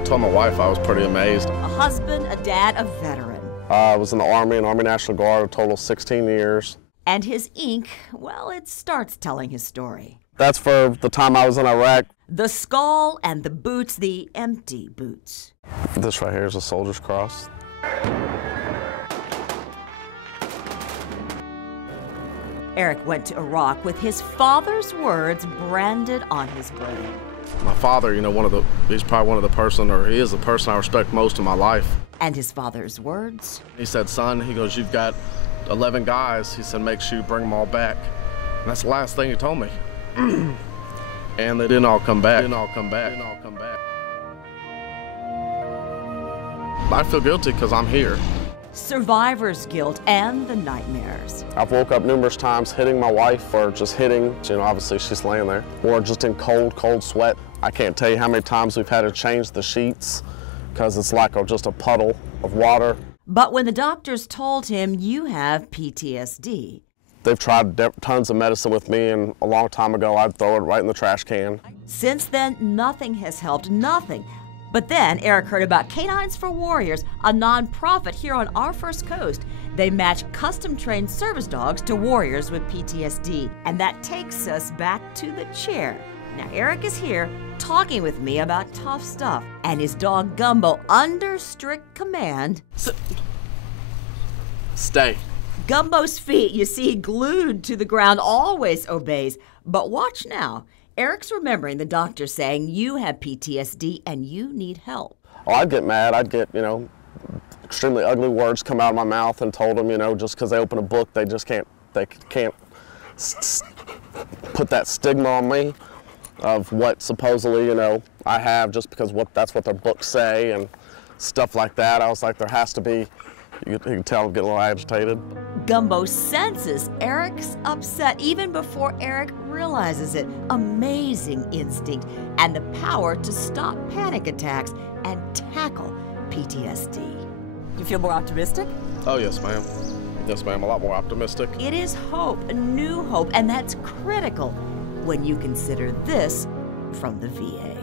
I told my wife I was pretty amazed. A husband, a dad, a veteran. I was in the Army and Army National Guard, a total of 16 years. And his ink, well, it starts telling his story. That's for the time I was in Iraq. The skull and the boots, the empty boots. This right here is a soldier's cross. Erick went to Iraq with his father's words branded on his brain. My father, you know, he's probably one of the person, or he is the person I respect most in my life. And his father's words? He said, son, he goes, you've got 11 guys. He said, make sure you bring them all back. And that's the last thing he told me. And they didn't all come back. I feel guilty because I'm here. Survivor's guilt and the nightmares. I've woke up numerous times hitting my wife, or just hitting, you know, obviously she's laying there, or just in cold sweat. I can't tell you how many times we've had to change the sheets because it's like just a puddle of water. But when the doctors told him you have PTSD. They've tried tons of medicine with me, and a long time ago I'd throw it right in the trash can. Since then, nothing has helped, nothing. But then Erick heard about Canines for Warriors, a nonprofit here on our First Coast. They match custom-trained service dogs to warriors with PTSD. And that takes us back to the chair. Now, Erick is here talking with me about tough stuff, and his dog Gumbo, under strict command. Stay. Gumbo's feet, you see, glued to the ground, always obeys. But watch now. Erick's remembering the doctor saying you have PTSD and you need help. Oh, I'd get mad. I'd get, you know, extremely ugly words come out of my mouth, and told them, you know, just because they open a book, they can't put that stigma on me of what supposedly, you know, I have, just because that's what their books say and stuff like that. I was like, there has to be, you can tell I'm getting a little agitated. Gumbo senses Erick's upset even before Erick realizes it. Amazing instinct and the power to stop panic attacks and tackle PTSD. You feel more optimistic? Oh, yes, ma'am. Yes, ma'am, a lot more optimistic. It is hope, a new hope, and that's critical when you consider this from the VA.